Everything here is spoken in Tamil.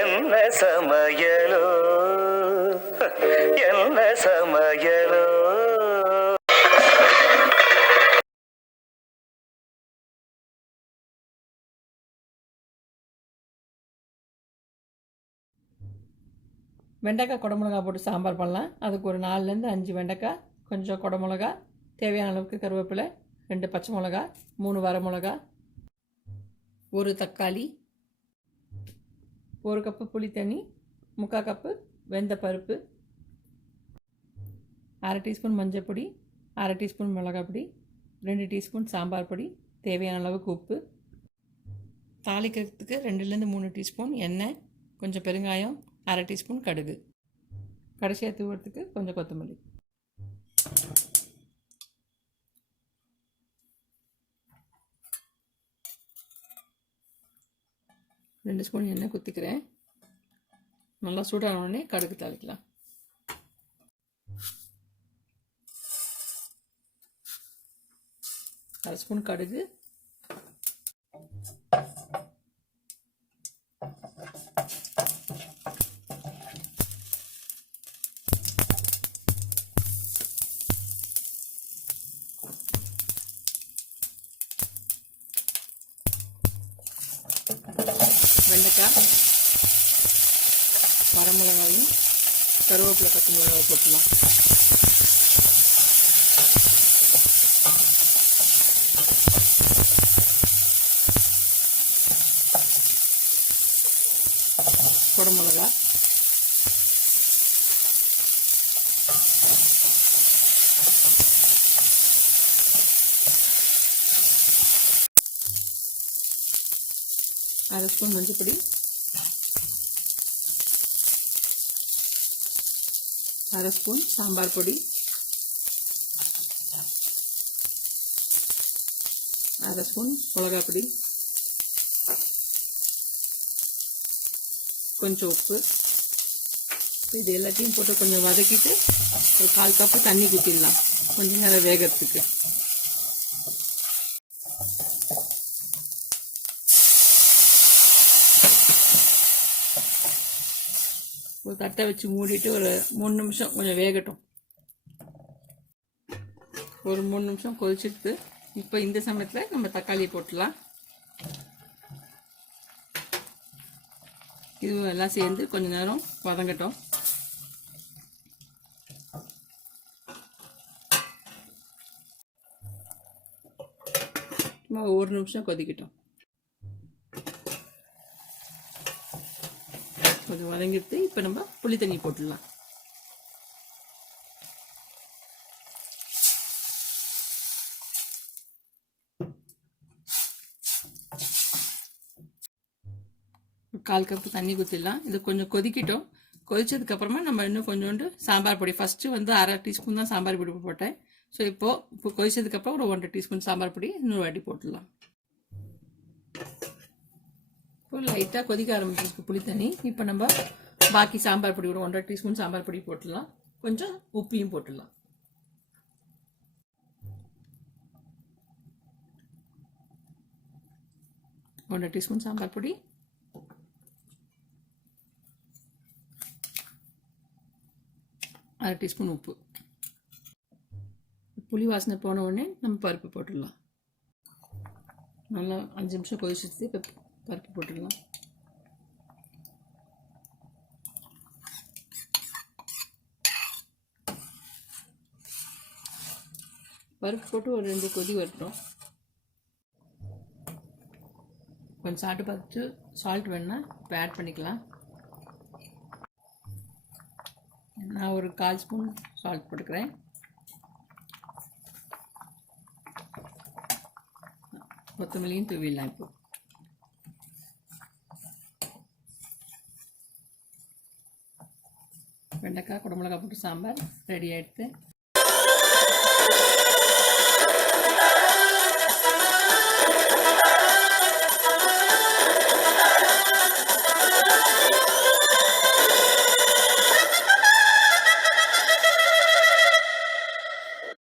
என்ன சமையலோ என்ன சமையலோ. வெண்டைக்காய் குடமிளகா போட்டு சாம்பார் பண்ணலாம். அதுக்கு ஒரு 4லேருந்து 5 வெண்டைக்காய், கொஞ்சம் குடமிளகா, தேவையான அளவுக்கு கருவேப்பிலை, 2 பச்சை மிளகா, 3 வரமிளகா, 1 தக்காளி, 1 கப்பு புளி தண்ணி, 3/4 கப்பு வெந்த பருப்பு, 1/2 டீஸ்பூன் மஞ்சள் பொடி, 1/2 டீஸ்பூன் மிளகாய் பொடி, 2 டீஸ்பூன் சாம்பார் பொடி, தேவையான அளவுக்கு உப்பு, தாளிக்கிறதுக்கு 2லேருந்து 3 டீஸ்பூன் எண்ணெய், கொஞ்சம் பெருங்காயம், 1/2 டீஸ்பூன் கடுகு, கடைசியாக தூவுறதுக்கு கொஞ்சம் கொத்தமல்லி. ரெண்டு ஸ்பூன் எண்ணெய் குத்திக்கிறேன். நல்லா சூடான உடனே கடுகு தாளிக்கலாம். அரை ஸ்பூன் கடுகு, வெண்டைக்காய், வரமிளகாயும் கருவேப்பிலை பச்சை மிளகாவை போட்டுடலாம். குடமிளகா, அரை ஸ்பூன் மஞ்சள் பொடி, அரை ஸ்பூன் சாம்பார் பொடி, அரை ஸ்பூன் மிளகாய் பொடி, கொஞ்சம் உப்பு. இது எல்லாத்தையும் போட்டு கொஞ்சம் வதக்கிட்டு ஒரு 1/4 கப்பு தண்ணி ஊற்றிடலாம் கொஞ்சம் நேரம் வேகிறதுக்கு. ஒரு தட்டை வச்சு மூடிட்டு ஒரு 3 நிமிஷம் கொஞ்சம் வேகட்டும். ஒரு 3 நிமிஷம் கொதிச்சுட்டு இப்போ இந்த சமயத்தில் நம்ம தக்காளி போட்டுடலாம். இது எல்லாம் சேர்ந்து கொஞ்ச நேரம் வதங்கட்டும். சும்மா 1 நிமிஷம் கொதிக்கட்டும். கொஞ்சம் வதங்கிட்டு இப்போ நம்ம புளி தண்ணி போட்டுடலாம். கால் கப்பு தண்ணி ஊற்றிடலாம். இது கொஞ்சம் கொதிக்கட்டும். கொதிச்சதுக்கப்புறமா நம்ம இன்னும் கொஞ்சோண்டு சாம்பார் பொடி, ஃபஸ்ட்டு வந்து 1/2 டீஸ்பூன் தான் சாம்பார் பொடி போட்டேன். ஸோ இப்போ கொதிச்சதுக்கப்புறம் ஒரு 1/2 டீஸ்பூன் சாம்பார் பொடி இன்னொரு வாட்டி போட்டுடலாம். இப்போ லைட்டாக கொதிக்க ஆரம்பிச்சிருக்கு புளி தண்ணி. இப்போ நம்ம பாக்கி சாம்பார் பொடி ஒரு 1/2 டீஸ்பூன் சாம்பார் பொடி போட்டுடலாம். கொஞ்சம் உப்பையும் போட்டுடலாம். ஒன்றரை டீஸ்பூன் சாம்பார் பொடி, அரை டீஸ்பூன் உப்பு. புளி வாசனை போன உடனே நம்ம பருப்பு போட்டுடலாம். நல்லா 5 நிமிஷம் கொதிச்சிட்டு இப்போ பருப்பு போட்டுடலாம். பருப்பு போட்டு ஒரு 2 கொதி வரட்டும். கொஞ்சம் சாப்பிட்டு பார்த்துட்டு சால்ட் வேணுன்னா இப்போ ஆட் பண்ணிக்கலாம். நான் ஒரு 1/4 ஸ்பூன் சால்ட் போட்டுக்கிறேன். கொத்தமல்லியும் தூவிடலாம். இப்போ வெண்டைக்காய் குடமிளகா போட்டு சாம்பார் ரெடி ஆகிடுது.